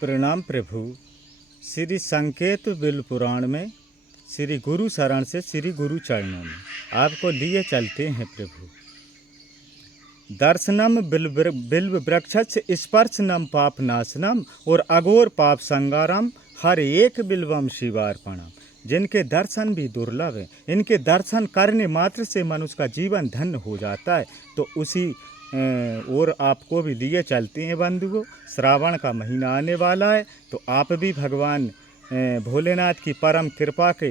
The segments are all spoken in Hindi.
प्रणाम प्रभु। श्री संकेत बिल्व पुराण में श्री गुरु शरण से श्री गुरु चरणों में आपको लिए चलते हैं प्रभु। दर्शनम बिल्व वृक्षच्छ स्पर्शनम पाप नाशनम और अघोर पाप संगारम हर एक बिल्वम शिवार्पणम। जिनके दर्शन भी दुर्लभ हैं, इनके दर्शन करने मात्र से मनुष्य का जीवन धन्य हो जाता है। तो उसी और आपको भी लिए चलते हैं बंधुओं। श्रावण का महीना आने वाला है, तो आप भी भगवान भोलेनाथ की परम कृपा के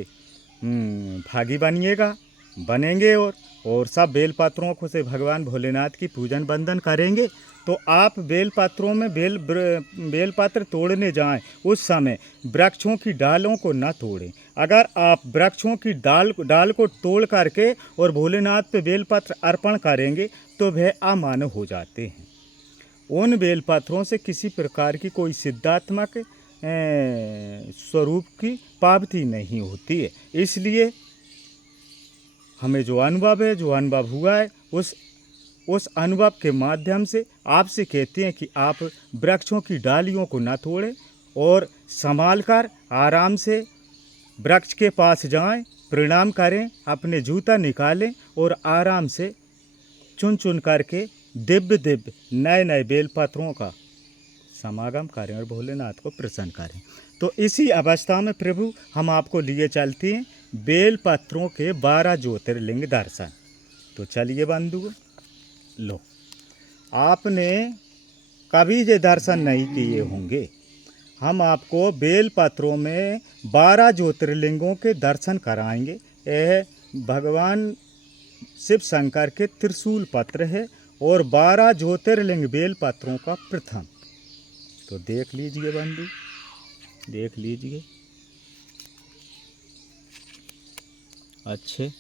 भागी बनेंगे और सब बेलपत्रों को से भगवान भोलेनाथ की पूजन बंदन करेंगे। तो आप बेलपत्रों में बेलपत्र तोड़ने जाएं, उस समय वृक्षों की डालों को न तोड़ें। अगर आप वृक्षों की डाल को तोड़ करके और भोलेनाथ पे बेलपत्र अर्पण करेंगे तो वह अमानव हो जाते हैं। उन बेलपत्रों से किसी प्रकार की कोई सिद्धात्मक स्वरूप की प्राप्ति नहीं होती है। इसलिए हमें जो अनुभव हुआ है, उस अनुभव के माध्यम से आपसे कहते हैं कि आप वृक्षों की डालियों को न तोड़ें और संभाल कर आराम से वृक्ष के पास जाएं, प्रणाम करें, अपने जूता निकालें और आराम से चुन करके दिव्य नए बेलपत्रों का समागम करें और भोलेनाथ को प्रसन्न करें। तो इसी अवस्था में प्रभु हम आपको लिए चलते हैं बेलपत्रों के 12 ज्योतिर्लिंग दर्शन। तो चलिए बंधु, लो, आपने कभी ये दर्शन नहीं किए होंगे। हम आपको बेलपत्रों में 12 ज्योतिर्लिंगों के दर्शन कराएंगे। यह भगवान शिव शंकर के त्रिशूल पत्र है और 12 ज्योतिर्लिंग बेलपत्रों का प्रथम। तो देख लीजिए बंधु, देख लीजिए। अच्छे,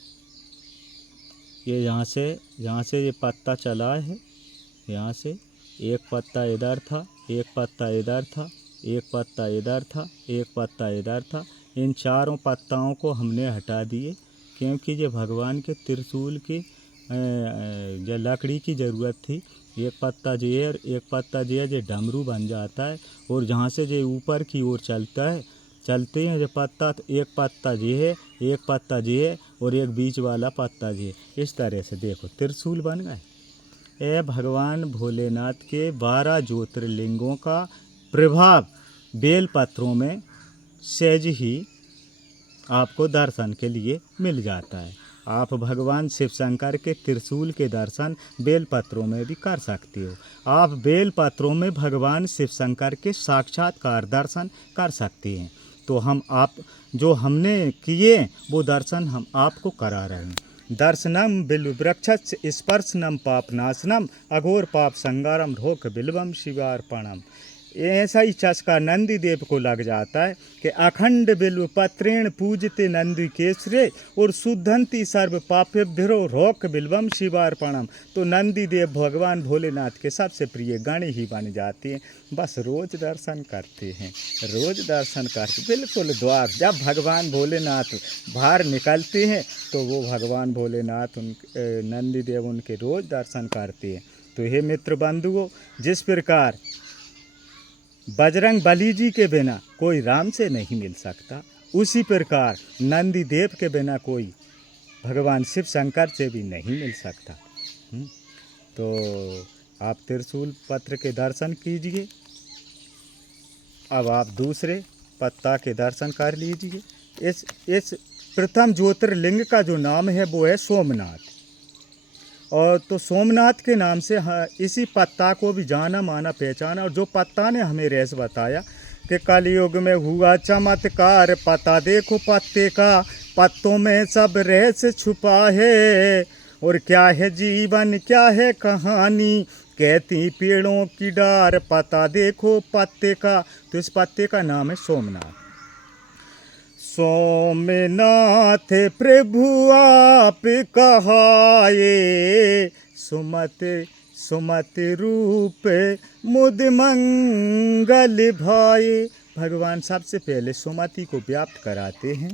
ये यहाँ से ये पत्ता चला है, यहाँ से एक पत्ता इधर था, एक पत्ता इधर था, एक पत्ता इधर था, एक पत्ता इधर था। इन चारों पत्ताओं को हमने हटा दिए क्योंकि ये भगवान के त्रिशूल की जो लकड़ी की ज़रूरत थी। एक पत्ता जे और एक पत्ता जे जो डमरू बन जाता है और जहाँ से जो ऊपर की ओर चलते हैं जो पत्ता, तो एक पत्ता जे है, एक पत्ता जे है और एक बीच वाला पत्ता जे है। इस तरह से देखो त्रिशूल बन गए। ये भगवान भोलेनाथ के 12 ज्योतिर्लिंगों का प्रभाव बेलपत्रों में सहज ही आपको दर्शन के लिए मिल जाता है। आप भगवान शिव शंकर के त्रिशूल के दर्शन बेलपत्रों में भी कर सकते हो। आप बेलपत्रों में भगवान शिव शंकर के साक्षात्कार दर्शन कर सकते हैं। तो जो हमने किए वो दर्शन हम आपको करा रहे हैं। दर्शनम बिल्व वृक्षच्छ स्पर्शनम पापनाशनम अघोर पाप संगारम रोक बिल्वम शिवार्पणम। ऐसा ही चस्का नंदी देव को लग जाता है कि अखंड बिल्व पत्रेण पूजते नंदी केसरे और शुद्धंती सर्व पापेभ्यो रोक बिल्वम शिवार्पणम। तो नंदी देव भगवान भोलेनाथ के सबसे प्रिय गण ही बन जाते हैं। बस रोज दर्शन करते हैं, रोज दर्शन करते, बिल्कुल द्वार जब भगवान भोलेनाथ बाहर निकलते हैं तो वो भगवान भोलेनाथ नंदी देव उनके रोज दर्शन करते हैं। तो हे मित्र बंधुओं, जिस प्रकार बजरंग बली जी के बिना कोई राम से नहीं मिल सकता, उसी प्रकार नंदी देव के बिना कोई भगवान शिव शंकर से भी नहीं मिल सकता। तो आप त्रिशूल पत्र के दर्शन कीजिए। अब आप दूसरे पत्ता के दर्शन कर लीजिए। इस प्रथम ज्योतिर्लिंग का जो नाम है वो है सोमनाथ। और तो सोमनाथ के नाम से इसी पत्ता को भी जाना माना पहचाना। और जो पत्ता ने हमें रहस्य बताया कि कलयुग में हुआ चमत्कार, पता देखो पत्ते का, पत्तों में सब रहस्य छुपा है। और क्या है जीवन, क्या है कहानी, कहती पेड़ों की डार, पता देखो पत्ते का। तो इस पत्ते का नाम है सोमनाथ। सोमनाथ प्रभु आप कहाए, सुमत रूप मुद मंगल भाए। भगवान सबसे पहले सुमति को व्याप्त कराते हैं।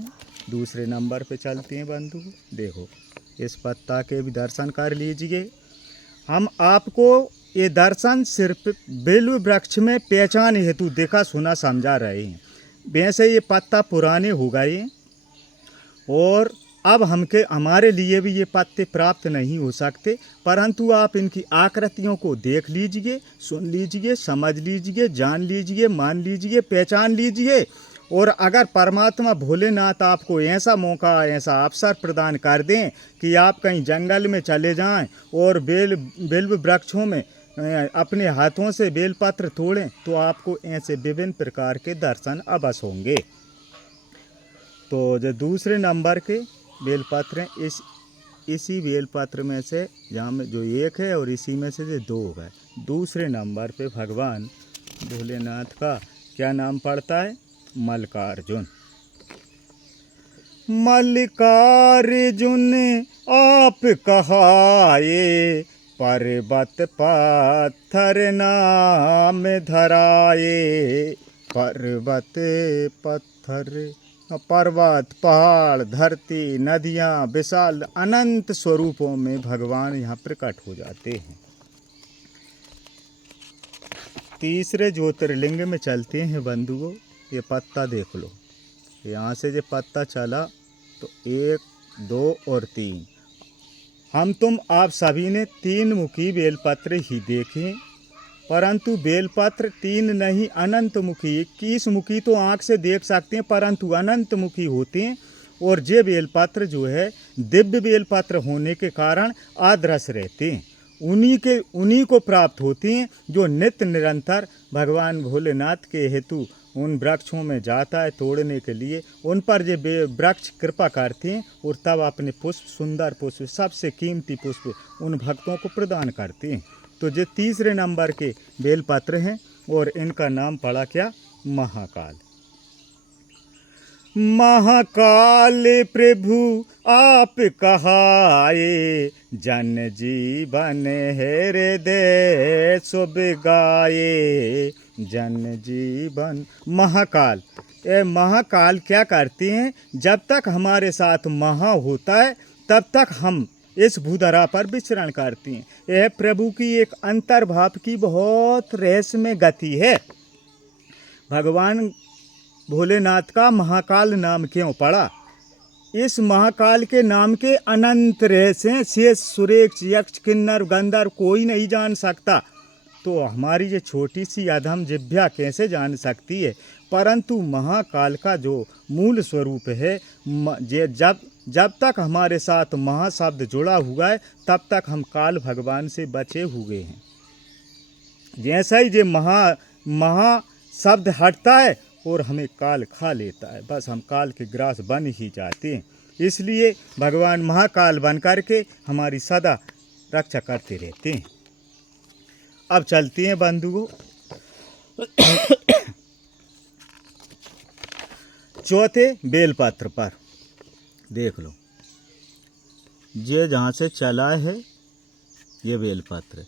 दूसरे नंबर पे चलते हैं बंधु। देखो इस पत्ता के भी दर्शन कर लीजिए। हम आपको ये दर्शन सिर्फ बेल वृक्ष में पहचान हेतु देखा सुना समझा रहे हैं। वैसे ये पत्ता पुराने हो गए और अब हमारे लिए भी ये पत्ते प्राप्त नहीं हो सकते, परंतु आप इनकी आकृतियों को देख लीजिए, सुन लीजिए, समझ लीजिए, जान लीजिए, मान लीजिए, पहचान लीजिए। और अगर परमात्मा भोलेनाथ आपको ऐसा मौका, ऐसा अवसर प्रदान कर दें कि आप कहीं जंगल में चले जाएं और बेल वृक्षों में अपने हाथों से बेलपत्र तोड़ें, तो आपको ऐसे विभिन्न प्रकार के दर्शन अवश्य होंगे। तो जो दूसरे नंबर के बेलपत्र हैं, इसी बेलपत्र में से जहाँ में जो एक है और इसी में से जो दो है, दूसरे नंबर पे भगवान भोलेनाथ का क्या नाम पड़ता है? मल्लिकार्जुन। मल्लिकार्जुन आप कहाए, पर्वत पत्थर नाम धराए। पर्वत पत्थर, पर्वत, पहाड़, धरती, नदियाँ, विशाल अनंत स्वरूपों में भगवान यहाँ प्रकट हो जाते हैं। तीसरे ज्योतिर्लिंग में चलते हैं बंधुओं। ये पत्ता देख लो, यहाँ से जो पत्ता चला तो 1, 2 और 3, हम तुम आप सभी ने 3 मुखी बेलपत्र ही देखे, परंतु बेलपत्र 3 नहीं अनंत मुखी, 21 मुखी तो आँख से देख सकते हैं, परंतु अनंत मुखी होते हैं। और ये बेलपत्र जो है दिव्य बेलपत्र होने के कारण आदर्श रहते हैं, उन्हीं को प्राप्त होती हैं जो नित्य निरंतर भगवान भोलेनाथ के हेतु उन वृक्षों में जाता है तोड़ने के लिए। उन पर जो वृक्ष कृपा करते हैं और तब अपने पुष्प, सुंदर पुष्प, सबसे कीमती पुष्प उन भक्तों को प्रदान करते हैं। तो जो तीसरे नंबर के बेलपत्र हैं और इनका नाम पड़ा क्या? महाकाल। महाकाल प्रभु आप कहाए, जन जीवन हृदय शुभ गाए। जन जीवन। महाकाल, ये महाकाल क्या करते हैं? जब तक हमारे साथ महा होता है तब तक हम इस भूधरा पर विचरण करते हैं। यह प्रभु की एक अंतर्भाव की बहुत रहस्यमय गति है। भगवान भोलेनाथ का महाकाल नाम क्यों पड़ा? इस महाकाल के नाम के अनंत रहस्य हैं, शेष सुरेश यक्ष किन्नर गंधर्व कोई नहीं जान सकता। तो हमारी ये छोटी सी अधम जिह्वा कैसे जान सकती है? परंतु महाकाल का जो मूल स्वरूप है, जब तक हमारे साथ महाशब्द जुड़ा हुआ है तब तक हम काल भगवान से बचे हुए हैं। जैसा ही ये महा शब्द हटता है और हमें काल खा लेता है, बस हम काल के ग्रास बन ही जाते हैं। इसलिए भगवान महाकाल बन करके हमारी सदा रक्षा करते रहते हैं। अब चलते हैं बंधुओं चौथे बेलपत्र पर। देख लो, ये जहाँ से चला है ये बेलपत्र,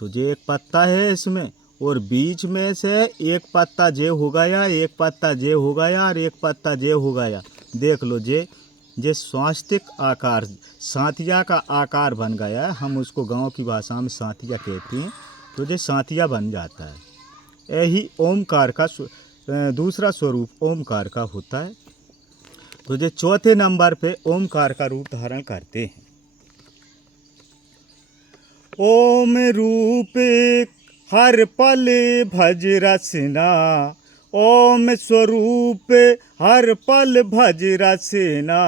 तो ये एक पत्ता है इसमें, और बीच में से एक पत्ता जे हो गया, एक पत्ता जे हो गया और एक पत्ता जे हो गया। देख लो, जे स्वास्तिक आकार, सांतिया का आकार बन गया है। हम उसको गांव की भाषा में सांतिया कहते हैं। तो ये सांतिया बन जाता है। यही ओमकार का दूसरा स्वरूप ओमकार का होता है। तो ये चौथे नंबर पे ओमकार का रूप धारण करते हैं। ओम रूप हर पल भज रसना, ओम स्वरूप हर पल भज रसना।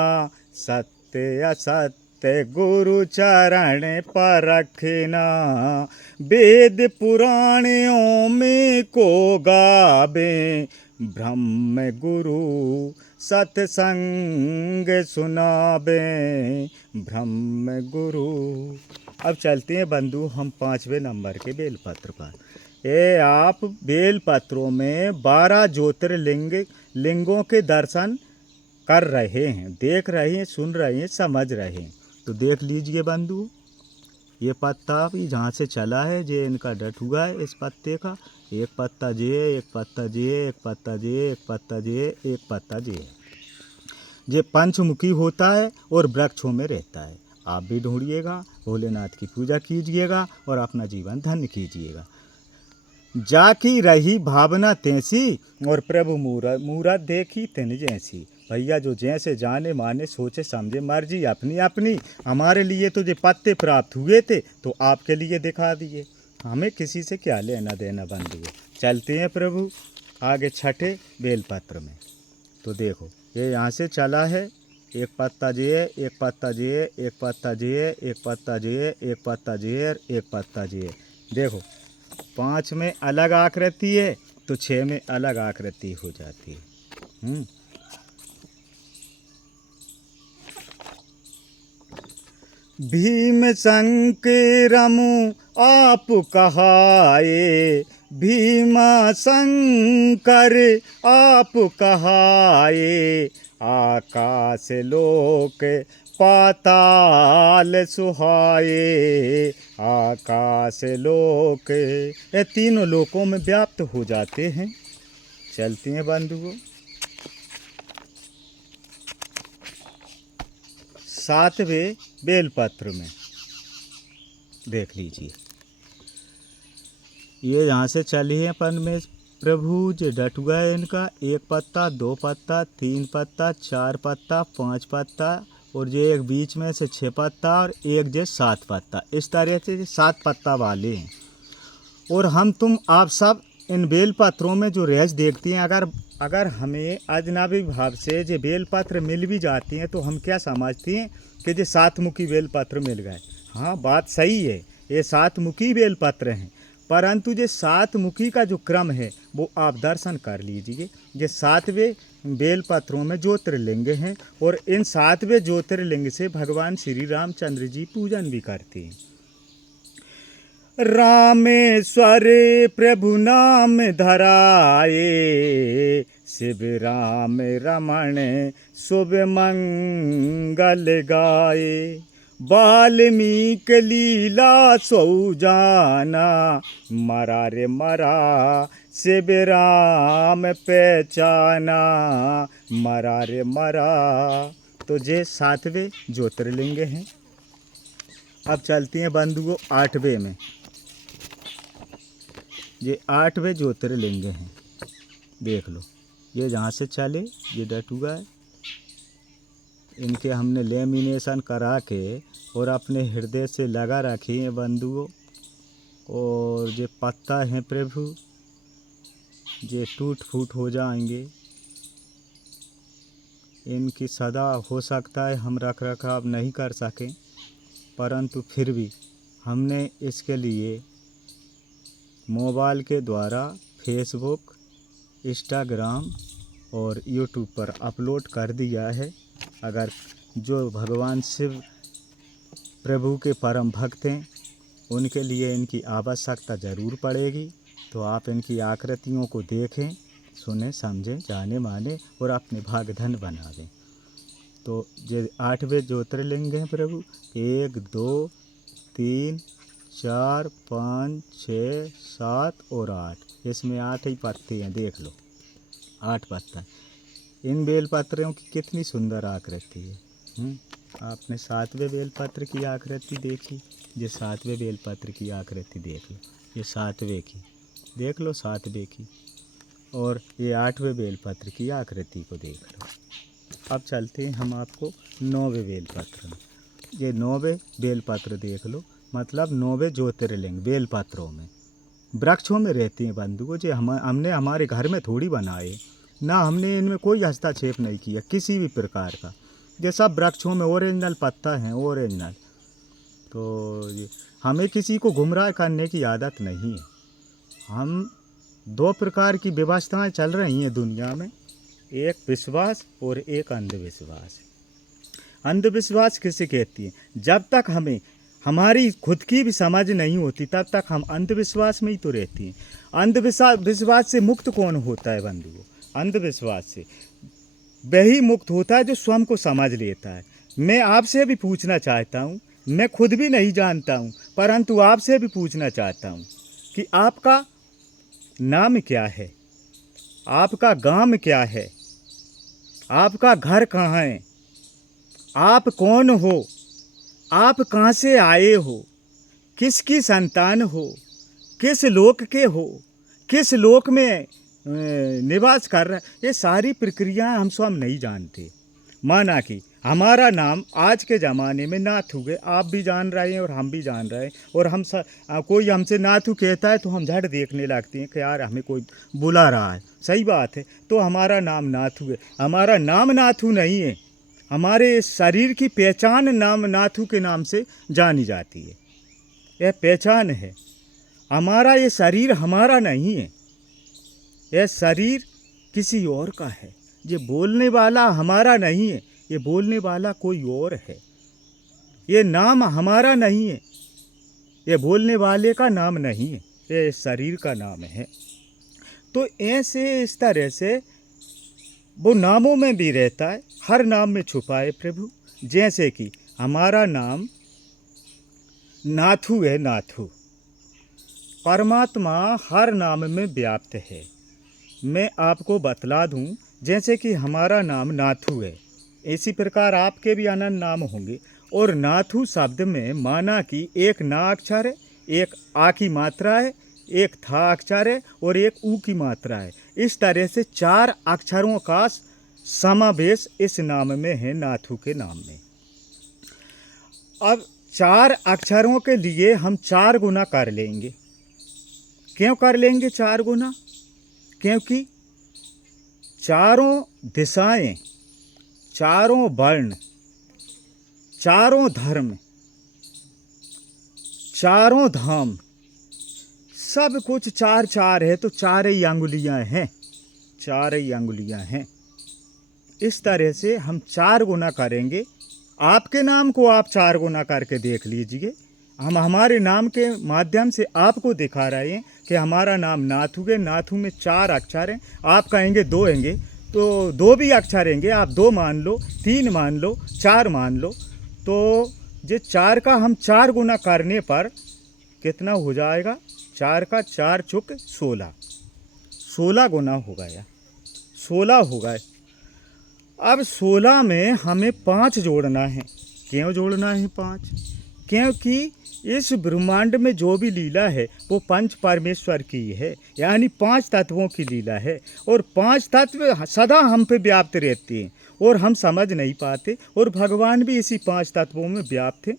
सत्य असत्य गुरु चरण परखना, वेद पुराणों में को गावे। ब्रह्म गुरु सत्संग सुनावे, ब्रह्म गुरु। अब चलते हैं बंधु हम 5वें नंबर के बेलपत्र पर। ये आप बेलपत्रों में 12 ज्योतिर्लिंगों के दर्शन कर रहे हैं, देख रहे हैं, सुन रहे हैं, समझ रहे हैं। तो देख लीजिए बंधु, ये पत्ता भी जहाँ से चला है, ये इनका डट हुआ है इस पत्ते का। एक पत्ता जे, एक पत्ता जे, एक पत्ता जे, एक पत्ता जे, एक पत्ता जे। ये पंचमुखी होता है और वृक्षों में रहता है। आप भी ढूंढिएगा, भोलेनाथ की पूजा कीजिएगा और अपना जीवन धन्य कीजिएगा। जाकी रही भावना तैसी और प्रभु मूरत देखी तिन जैसी। भैया जो जैसे जाने माने सोचे समझे मर्जी अपनी अपनी। हमारे लिए तो जो पत्ते प्राप्त हुए थे तो आपके लिए दिखा दिए, हमें किसी से क्या लेना देना बंधुओं। चलते हैं प्रभु आगे छठे बेलपत्र में। तो देखो ये यहाँ से चला है, एक पत्ता जे, एक पत्ता जे, एक पत्ता जे, एक पत्ता जे, एक पत्ता जे, एक पत्ता जे। देखो 5 में अलग आकृति है तो 6 में अलग आकृति हो जाती है। भीम संकरमु आप कहाए, भीमा शंकर आप कहाए। आकाश लोक पाताल सुहाए, आकाश लोक, ये तीनों लोकों में व्याप्त हो जाते हैं। चलते हैं बंधुओं 7वें बेलपत्र में। देख लीजिए ये यहाँ से चली है अपन में प्रभु जो डटुआ है इनका 1 पत्ता 2 पत्ता 3 पत्ता 4 पत्ता 5 पत्ता और जो एक बीच में से 6 पत्ता और एक जो 7 पत्ता, इस तरह से 7 पत्ता वाले हैं। और हम तुम आप सब इन बेलपत्रों में जो रेज देखती हैं, अगर हमें अजनबी भाव से जो बेलपत्र मिल भी जाती हैं तो हम क्या समझती हैं कि जो 7 मुखी बेलपत्र मिल गए। हाँ बात सही है, ये 7 मुखी बेलपत्र हैं, परंतु जो 7 मुखी का जो क्रम है वो आप दर्शन कर लीजिए। ये 7वें बेलपत्रों में ज्योतिर्लिंग हैं और इन 7वें ज्योतिर्लिंग से भगवान श्री रामचंद्र जी पूजन भी करते हैं। रामेश्वर प्रभु नाम धराए, शिव राम रमण शुभ मंगल गाए। वाल्मीकि लीला सो जाना, मरा रे मरा शिव राम पहचाना, मरा रे मरा। तो ये 7वें ज्योतिर्लिंग हैं। अब चलती हैं बंधुओं 8वें में। ये 8वें ज्योतिर्लिंग हैं। देख लो ये जहाँ से चले ये डटुआ है, इनके हमने लेमिनेशन करा के और अपने हृदय से लगा रखी हैं बंधुओं। और ये पत्ता हैं प्रभु, ये टूट फूट हो जाएंगे, इनकी सदा हो सकता है हम रख रखाव नहीं कर सकें, परंतु फिर भी हमने इसके लिए मोबाइल के द्वारा फेसबुक, इंस्टाग्राम और यूट्यूब पर अपलोड कर दिया है। अगर जो भगवान शिव प्रभु के परम भक्त हैं उनके लिए इनकी आवश्यकता ज़रूर पड़ेगी, तो आप इनकी आकृतियों को देखें, सुने, समझें, जाने माने और अपने भाग धन बनावें। तो ये 8वें ज्योतिर्लिंग हैं प्रभु, 1 2 3 4 5 6 7 और 8। इसमें 8 ही पत्ते हैं, देख लो 8 पत्ता। इन बेलपत्रों की कितनी सुंदर आकृति है। आपने 7वें बेलपत्र की आकृति देखी, ये 7वें बेलपत्र की आकृति देख लो, ये 7वें की देख लो, 7वें की, और ये 8वें बेलपत्र की आकृति को देख लो। अब चलते हैं हम आपको 9वें बेलपत्र में। ये 9वें बेलपत्र देख लो, मतलब 9वें ज्योतिर्लिंग बेलपत्रों में वृक्षों में रहते हैं बंधुओं। जो हमने हमारे घर में थोड़ी बनाए ना, हमने इनमें कोई हस्तक्षेप नहीं किया किसी भी प्रकार का। ये सब वृक्षों में ओरिजिनल पत्ता हैं, ओरिजिनल। तो ये हमें किसी को गुमराह करने की आदत नहीं है। हम 2 प्रकार की व्यवस्थाएं चल रही हैं दुनिया में, एक विश्वास और एक अंधविश्वास। अंधविश्वास किसे कहती है? जब तक हमें हमारी खुद की भी समझ नहीं होती तब तक हम अंधविश्वास में ही तो रहती हैं। अंधविश्वास से मुक्त कौन होता है बंधुओं? अंधविश्वास से वही मुक्त होता है जो स्वयं को समझ लेता है। मैं आपसे भी पूछना चाहता हूँ, मैं खुद भी नहीं जानता हूँ, परंतु आपसे भी पूछना चाहता हूँ कि आपका नाम क्या है, आपका गांव क्या है, आपका घर कहाँ है, आप कौन हो, आप कहाँ से आए हो, किसकी संतान हो, किस लोक के हो, किस लोक में निवास कर रहे हैं, ये सारी प्रक्रियाएं हम स्वयं नहीं जानते। माना कि हमारा नाम आज के ज़माने में नाथू है, आप भी जान रहे हैं और हम भी जान रहे हैं, और कोई हमसे नाथू कहता है तो हम झट देखने लगते हैं कि यार हमें कोई बुला रहा है। सही बात है, तो हमारा नाम नाथू है। हमारा नाम नाथू नहीं है, हमारे शरीर की पहचान नाम नाथू के नाम से जानी जाती है। यह पहचान है हमारा, ये शरीर हमारा नहीं है, यह शरीर किसी और का है। ये बोलने वाला हमारा नहीं है, ये बोलने वाला कोई और है। ये नाम हमारा नहीं है, ये बोलने वाले का नाम नहीं है, ये शरीर का नाम है। तो ऐसे इस तरह से वो नामों में भी रहता है, हर नाम में छुपा है प्रभु। जैसे कि हमारा नाम नाथू है, नाथू। परमात्मा हर नाम में व्याप्त है। मैं आपको बतला दूं, जैसे कि हमारा नाम नाथू है, इसी प्रकार आपके भी अनंत नाम होंगे। और नाथू शब्द में माना कि एक ना अक्षर है, एक आ की मात्रा है, एक था अक्षर है और एक ऊ की मात्रा है। इस तरह से 4 अक्षरों का समावेश इस नाम में है, नाथू के नाम में। अब 4 अक्षरों के लिए हम 4 गुना कर लेंगे। क्यों कर लेंगे 4 गुना? क्योंकि चारों दिशाएं, चारों वर्ण, चारों धर्म, चारों धाम, सब कुछ 4 है, तो 4 ही अंगुलियां हैं, 4 ही अंगुलियां हैं। इस तरह से हम 4 गुना करेंगे। आपके नाम को आप 4 गुना करके देख लीजिए। हम हमारे नाम के माध्यम से आपको दिखा रहे हैं कि हमारा नाम नाथू है। नाथू में 4 अक्षर हैं। आप कहेंगे 2 होंगे तो 2 भी अक्षर होंगे, आप 2 मान लो, 3 मान लो, 4 मान लो। तो ये 4 का हम 4 गुना करने पर कितना हो जाएगा? 4 का 4 चुक 16, 16 गुना हो गया, 16 हो गए। अब 16 में हमें 5 जोड़ना है। क्यों जोड़ना है 5? क्योंकि इस ब्रह्मांड में जो भी लीला है वो पंच परमेश्वर की है, यानी 5 तत्वों की लीला है। और 5 तत्व सदा हम पे व्याप्त रहते हैं और हम समझ नहीं पाते। और भगवान भी इसी 5 तत्वों में व्याप्त हैं।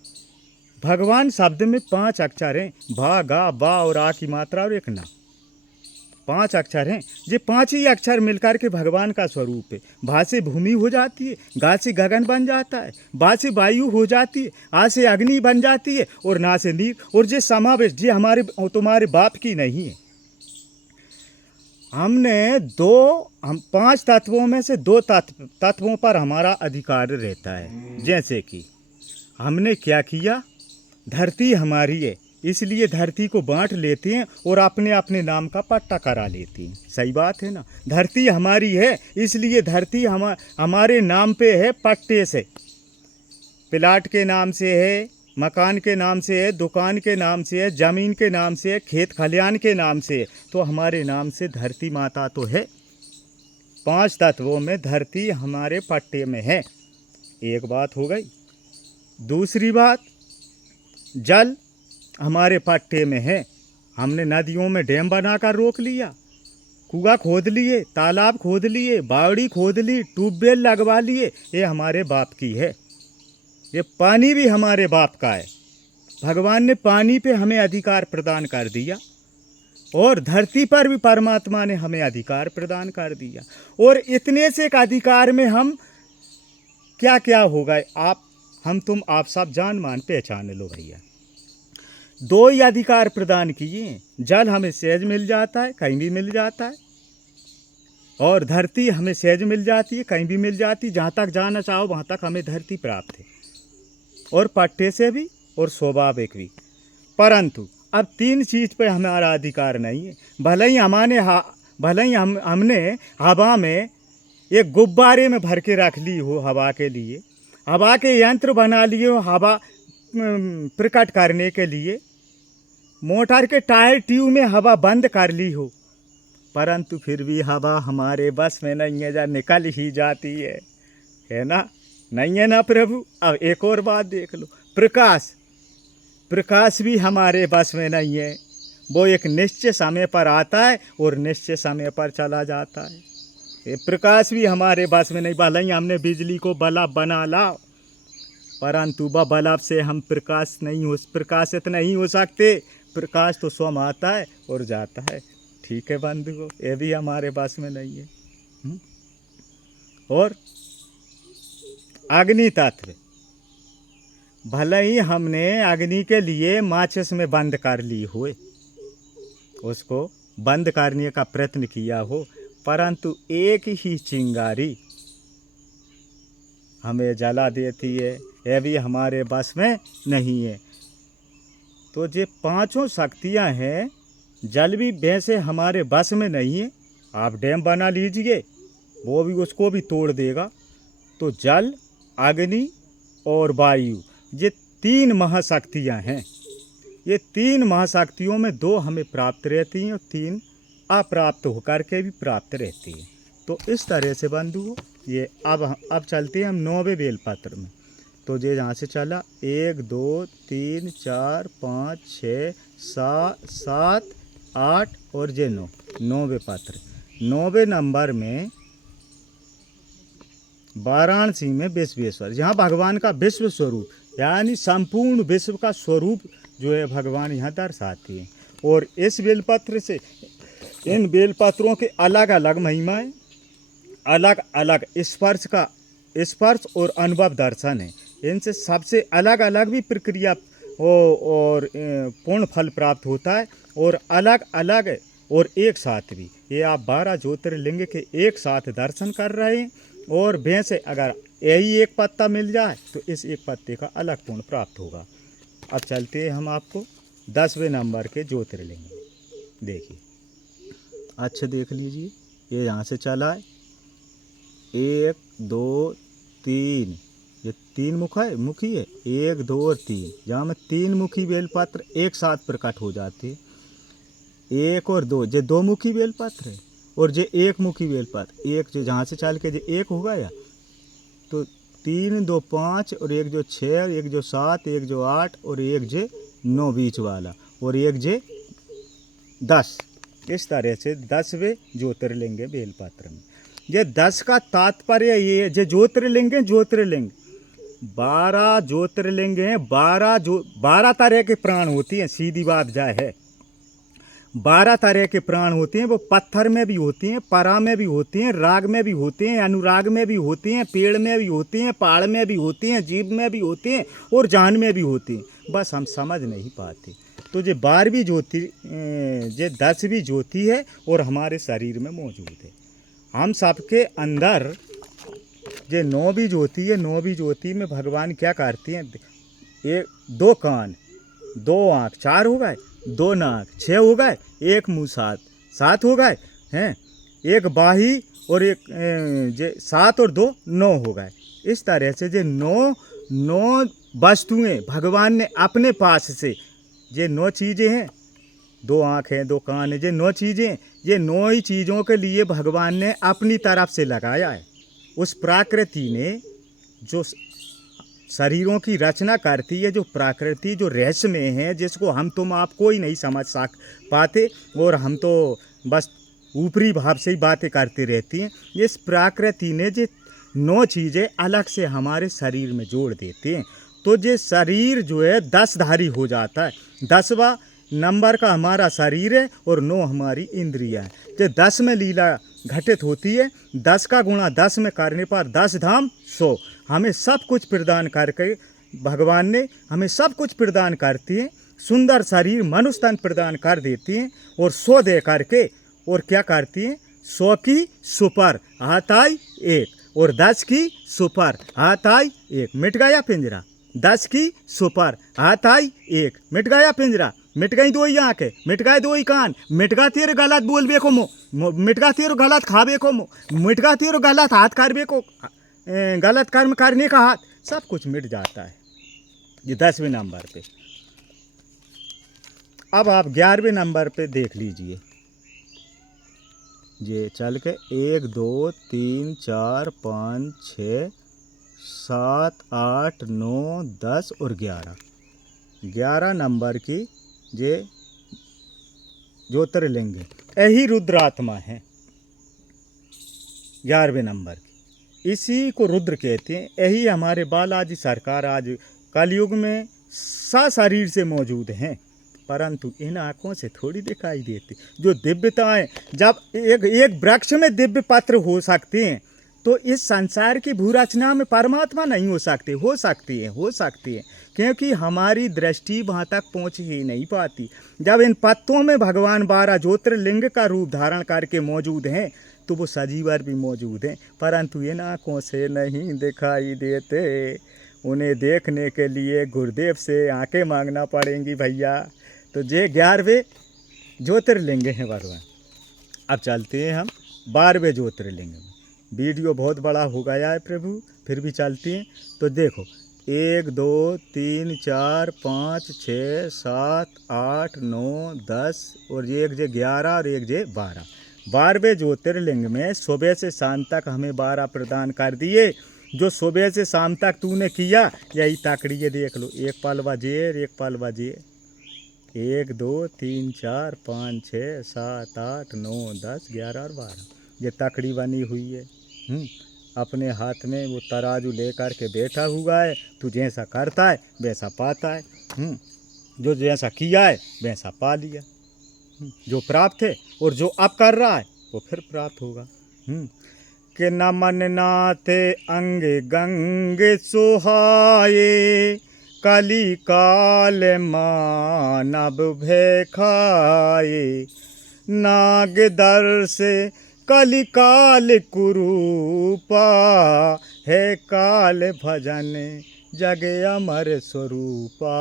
भगवान शब्द में 5 अक्षर हैं, भा, गा, बा और आ की मात्रा और एक ना, 5 अक्षर हैं। ये 5 ही अक्षर मिलकर के भगवान का स्वरूप है। भा से भूमि हो जाती है, गा से गगन बन जाता है, बा से वायु हो जाती है, आ से अग्नि बन जाती है और ना से नीर। और ये समावेश ये हमारे तुम्हारे बाप की नहीं है। हमने 5 तत्वों में से 2 तत्वों पर हमारा अधिकार रहता है। जैसे कि हमने क्या किया, धरती हमारी है इसलिए धरती को बांट लेते हैं और अपने अपने नाम का पट्टा करा लेते हैं। सही बात है ना? धरती हमारी है इसलिए धरती हमारे नाम पे है पट्टे से। प्लाट के नाम से है, मकान के नाम से है, दुकान के नाम से है, ज़मीन के नाम से है, खेत खलियान के नाम से है। तो हमारे नाम से धरती माता तो है। 5 तत्वों में धरती हमारे पट्टे में है। एक बात हो गई। दूसरी बात, जल हमारे पट्टे में है। हमने नदियों में डैम बनाकर रोक लिया, कुआं खोद लिए, तालाब खोद लिए, बावड़ी खोद ली, ट्यूबवेल लगवा लिए। ये हमारे बाप की है। ये पानी भी हमारे बाप का है। भगवान ने पानी पे हमें अधिकार प्रदान कर दिया और धरती पर भी परमात्मा ने हमें अधिकार प्रदान कर दिया। और इतने से एक अधिकार में हम क्या क्या हो गए, आप सब जान मान पहचान लो भैया। 2 ही अधिकार प्रदान किए। जल हमें सहज मिल जाता है, कहीं भी मिल जाता है, और धरती हमें सहज मिल जाती है, कहीं भी मिल जाती है। जहाँ तक जाना चाहो वहाँ तक हमें धरती प्राप्त है, और पट्टे से भी और स्वाभाविक भी। परंतु अब 3 चीज़ पे हमारा अधिकार नहीं है। भले ही हमने हवा में एक गुब्बारे में भर के रख ली हो हवा के लिए, हवा के यंत्र बना लिए हो हवा प्रकट करने के लिए, मोटर के टायर ट्यूब में हवा बंद कर ली हो, परंतु फिर भी हवा हमारे बस में नहीं है, जब निकल ही जाती है ना? नहीं है ना प्रभु? अब एक और बात देख लो, प्रकाश, प्रकाश भी हमारे बस में नहीं है। वो एक निश्चित समय पर आता है और निश्चित समय पर चला जाता है। ये प्रकाश भी हमारे बस में नहीं। भले ही हमने बिजली को बल्ब बना ला, परंतु वह बल्ब से हम प्रकाशित नहीं हो सकते। प्रकाश तो स्वयं आता है और जाता है। ठीक है बंधुओं, ये भी हमारे बस में नहीं है। और अग्नि तत्व, भले ही हमने अग्नि के लिए माचिस में बंद कर ली हो, उसको बंद करने का प्रयत्न किया हो, परंतु एक ही चिंगारी हमें जला देती है। यह भी हमारे बस में नहीं है। तो ये पांचों शक्तियां हैं, जल भी वैसे हमारे बस में नहीं है। आप डैम बना लीजिए, वो भी उसको भी तोड़ देगा। तो जल, अग्नि और वायु, ये तीन महाशक्तियां हैं। ये तीन महाशक्तियों में दो हमें प्राप्त रहती हैं और तीन अप्राप्त होकर के भी प्राप्त रहती हैं। तो इस तरह से बंधुओं, ये अब चलते हैं हम 9वें बेलपत्र में। तो ये यहाँ से चला 1 2 3 4 5 6 7 8 और ये 9, 9वें पत्र। 9वें नंबर में वाराणसी में विश्वेश्वर, जहाँ भगवान का विश्व स्वरूप यानी संपूर्ण विश्व का स्वरूप जो है भगवान यहाँ दर्शाते हैं। और इस बेलपत्र से, इन बेलपत्रों के अलग अलग महिमाएं, अलग अलग स्पर्श और अनुभव दर्शन है। इनसे सबसे अलग अलग भी प्रक्रिया और पूर्ण फल प्राप्त होता है, और अलग अलग और एक साथ भी। ये आप 12 ज्योतिर्लिंग के एक साथ दर्शन कर रहे हैं। और वैसे अगर यही एक पत्ता मिल जाए तो इस एक पत्ते का अलग पुण्य प्राप्त होगा। अब चलते हैं हम आपको 10वें नंबर के ज्योतिर्लिंग में। देखिए, अच्छे देख लीजिए, ये यहाँ से चला है 1 2 3, ये 3 मुखी है 1 2 और 3, जहाँ में 3 मुखी बेलपत्र एक साथ प्रकट हो जाते हैं। 1 और 2, ये 2 मुखी बेलपत्र है, और ये 1 मुखी बेलपत्र। एक जो जहाँ से चल के जो 1 होगा या तो 3 2 5 और 1 जो 6 और 1 जो 7, 1 जो 8 और 1 जो 9 बीच वाला, और 1 जो 10। इस तरह से 10वें ज्योतिर्लिंग है बेलपत्र में। ये 10 का तात्पर्य ये है, जो ज्योतिर्लिंग है, ज्योतिर्लिंग 12 ज्योतिर्लिंग हैं। 12 तरह के प्राण होती हैं। सीधी बात जाए है, 12 तरह के प्राण होते हैं। वो पत्थर में भी होती हैं, परा में भी होती हैं, राग में भी होते हैं, अनुराग में भी होती हैं, पेड़ में भी होती हैं, पहाड़ में भी होती हैं, जीव में भी होती हैं और जान में भी होती हैं। बस हम समझ नहीं पाते। तो ये 12वीं ज्योति, ये 10वीं ज्योति है और हमारे शरीर में मौजूद है। हम सबके अंदर ये 9वीं ज्योति है। 9वीं ज्योति में भगवान क्या करती हैं? 2 कान, 2 आँख, 4 हो गए, 2 नाक, 6 हो गए, 1 मुँह, 7 हो गए हैं, 1 बाही और 1 7 और 2 9 हो गए। इस तरह से ये 9 वस्तुएं भगवान ने अपने पास से, ये 9 चीज़ें हैं, 2 आँख हैं, 2 कान हैं, ये 9 चीज़ें, ये 9 ही चीज़ों के लिए भगवान ने अपनी तरफ से लगाया है। उस प्रकृति ने जो शरीरों की रचना करती है, जो प्रकृति जो रहस्यमय है, जिसको हम तुम आप कोई नहीं समझ पाते, और हम तो बस ऊपरी भाव से ही बातें करते रहती हैं। इस प्रकृति ने जो 9 चीज़ें अलग से हमारे शरीर में जोड़ देते हैं। तो ये शरीर जो है 10 धारी हो जाता है। 10वां नंबर का हमारा शरीर है और 9 हमारी इंद्रियां हैं। जो 10 में लीला घटित होती है, 10 का गुणा 10 में करने पर 10 धाम 100। हमें सब कुछ प्रदान करके भगवान ने हमें सब कुछ प्रदान करती है। सुंदर शरीर मनुष्य तन प्रदान कर देती हैं, और 100 दे करके और क्या करती हैं? 100 की सुपर हाथ आई 1, और 10 की सुपर हाथ आई 1, मिट गया पिंजरा। 10 की सुपर हाथ आई 1, मिट गया पिंजरा। मिट गई 2 ही आँखें, मिट गए 2 ही कान, मिट गा तेरे गलत बोलबे को मुँह, मिट गा तेरे गलत खाबे को मुँह, मिट गा तेरे गलत हाथ करबे को, गलत कर्म करने का हाथ, सब कुछ मिट जाता है ये 10वें नंबर पे। अब आप 11वें नंबर पे देख लीजिए। ये चल के 1 2 3 4 5 6 7, 8, 9, 10 और 11 नंबर की ये ज्योतिर्लिंग है। यही रुद्रात्मा है 11वें नंबर की, इसी को रुद्र कहते हैं। यही हमारे बालाजी सरकार आज कलयुग में शरीर से मौजूद हैं, परंतु इन आँखों से थोड़ी दिखाई देती। जो दिव्यताएं, जब एक वृक्ष में दिव्य पत्र हो सकते हैं, तो इस संसार की भूरचना में परमात्मा नहीं हो सकते? हो सकती है, क्योंकि हमारी दृष्टि वहाँ तक पहुँच ही नहीं पाती। जब इन पत्तों में भगवान 12 ज्योतिर्लिंग का रूप धारण करके मौजूद हैं, तो वो सजीवर भी मौजूद हैं, परंतु इन आँखों से नहीं दिखाई देते। उन्हें देखने के लिए गुरुदेव से आंखें मांगना पड़ेंगी भैया। तो ये 11वें ज्योतिर्लिंग हैं भगवान। अब चलते हैं हम 12वें ज्योतिर्लिंग में। वीडियो बहुत बड़ा हो गया है प्रभु, फिर भी चलते हैं। तो देखो 1, 2, 3, 4, 5, 6, 7, 8, 9, 10 और एक जे 11 और एक जे 12। 12वें ज्योतिर्लिंग में सुबह से शाम तक हमें 12 प्रदान कर दिए। जो सुबह से शाम तक तूने किया, यही तकड़ी है, देख लो। एक पल बजे, एक पल बजे, 1, 2, 3, 4, 5, 6, 7, 8, 9, 10, 11 और 12। ये तकड़ी बनी हुई है। अपने हाथ में वो तराजू लेकर के बैठा हुआ है। तू जैसा करता है वैसा पाता है। जो जैसा किया है वैसा पा लिया। जो प्राप्त है और जो अब कर रहा है वो फिर प्राप्त होगा। कि नमन नाथे अंग गंग सुहाए, कली काल मानव भय खाए। नाग दर से कली काल कुरूपा, है काल भजन जग अमर स्वरूपा।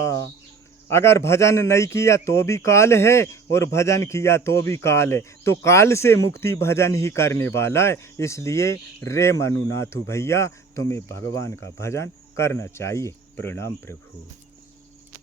अगर भजन नहीं किया तो भी काल है, और भजन किया तो भी काल है। तो काल से मुक्ति भजन ही करने वाला है। इसलिए रे मनुनाथु भैया, तुम्हें भगवान का भजन करना चाहिए। प्रणाम प्रभु।